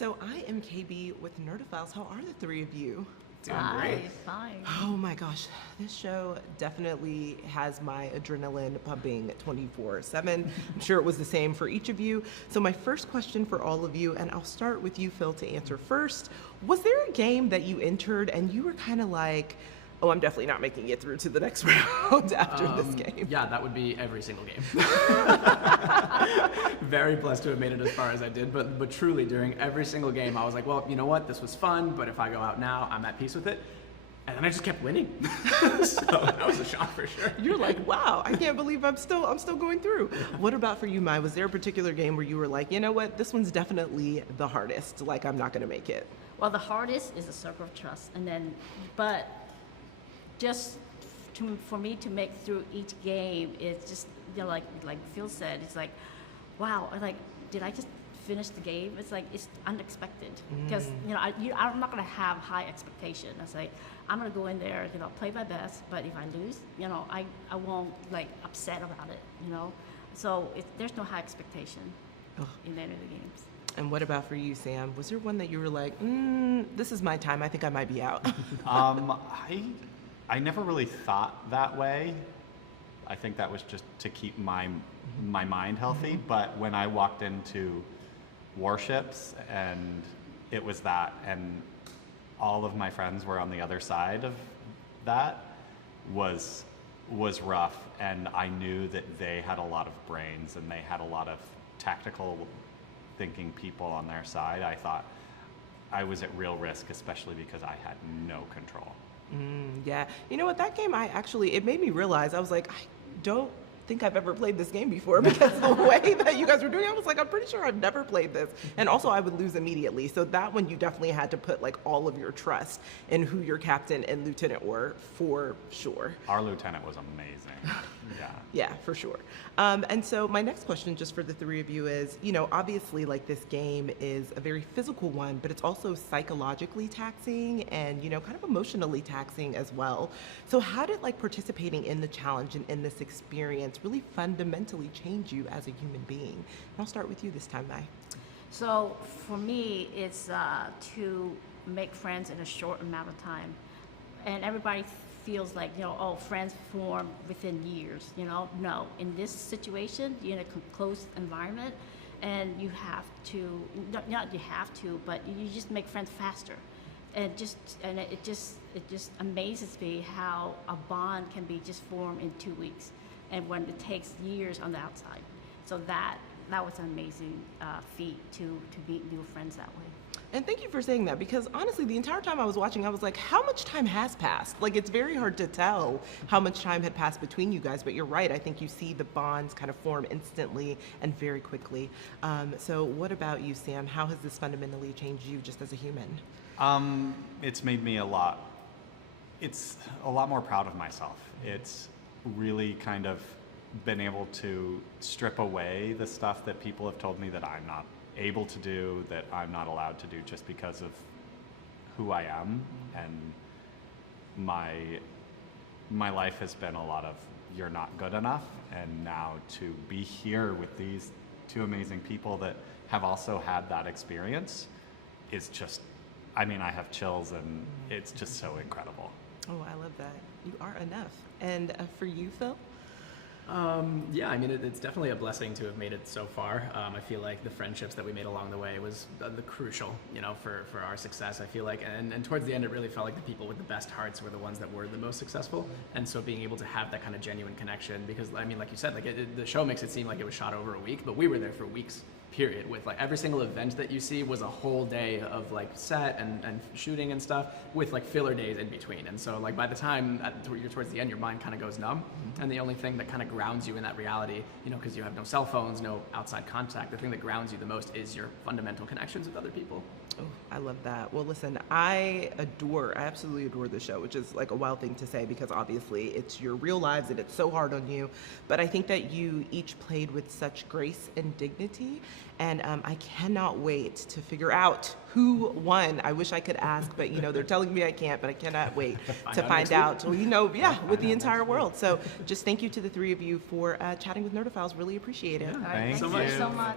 So I am KB with Nerdophiles. How are the three of you? Doing great. Fine. Oh my gosh, this show definitely has my adrenaline pumping 24/7. I'm sure it was the same for each of you. So my first question for all of you, and I'll start with you, Phil, to answer first. Was there a game that you entered and you were kind of like, oh, I'm definitely not making it through to the next round after this game? Yeah, that would be every single game. Very blessed to have made it as far as I did, but truly during every single game, I was like, well, you know what, this was fun, but if I go out now, I'm at peace with it. And then I just kept winning. So that was a shock for sure. You're like, wow, I can't believe I'm still going through. What about for you, Mai? Was there a particular game where you were like, you know what, this one's definitely the hardest, like I'm not gonna make it? Well, the hardest is a circle of trust, but just for me to make through each game, it's just, like Phil said, it's like, wow, did I just finish the game? It's like, it's unexpected because I'm not gonna have high expectation. I say I'm gonna go in there, play my best, but if I lose, I won't upset about it, So there's no high expectation in any of the games. And what about for you, Sam? Was there one that you were like, this is my time, I think I might be out? I never really thought that way. I think that was just to keep my mind healthy. But when I walked into Warships and it was that, and all of my friends were on the other side of that, was rough. And I knew that they had a lot of brains and they had a lot of tactical thinking people on their side. I thought I was at real risk, especially because I had no control. Yeah. You know what, that game, it made me realize, I was like, I don't think I've ever played this game before because the way that you guys were doing it, I was like, I'm pretty sure I've never played this. And also I would lose immediately. So that one, you definitely had to put all of your trust in who your captain and lieutenant were, for sure. Our lieutenant was amazing. Yeah. Yeah, for sure. And so my next question, just for the three of you, is, obviously this game is a very physical one, but it's also psychologically taxing and, kind of emotionally taxing as well. So how did participating in the challenge and in this experience really fundamentally change you as a human being? And I'll start with you this time, Mai. So for me, it's to make friends in a short amount of time. And everybody feels like, friends form within years, No, in this situation, you're in a closed environment and you have to, not you have to, but you just make friends faster. And it just amazes me how a bond can be just formed in 2 weeks, and when it takes years on the outside. So that was an amazing feat to meet new friends that way. And thank you for saying that, because honestly, the entire time I was watching, I was like, how much time has passed? It's very hard to tell how much time had passed between you guys, but you're right. I think you see the bonds kind of form instantly and very quickly. So what about you, Sam? How has this fundamentally changed you just as a human? It's made me it's a lot more proud of myself. It's really kind of been able to strip away the stuff that people have told me that I'm not able to do, that I'm not allowed to do just because of who I am. And my life has been a lot of, you're not good enough. And now to be here with these two amazing people that have also had that experience is just, I have chills, and it's just so incredible. Oh, I love that. You are enough. And for you, Phil? Yeah, it's definitely a blessing to have made it so far. I feel like the friendships that we made along the way was the crucial, for our success. I feel like, and towards the end, it really felt like the people with the best hearts were the ones that were the most successful. And so being able to have that kind of genuine connection, because like you said, the show makes it seem like it was shot over a week, but we were there for weeks. Period. With every single event that you see was a whole day of set and shooting and stuff, with filler days in between. And so by the time you're towards the end, your mind kind of goes numb, and the only thing that kind of grounds you in that reality, because you have no cell phones, no outside contact, the thing that grounds you the most is your fundamental connections with other people. Oh, I love that. Well, listen, I absolutely adore the show, which is a wild thing to say because obviously it's your real lives and it's so hard on you. But I think that you each played with such grace and dignity. And I cannot wait to figure out who won. I wish I could ask, but they're telling me I can't, but I cannot wait to find out. With the entire world. So just thank you to the three of you for chatting with Nerdophiles. Really appreciate it. Yeah, Thank Thank you you so much.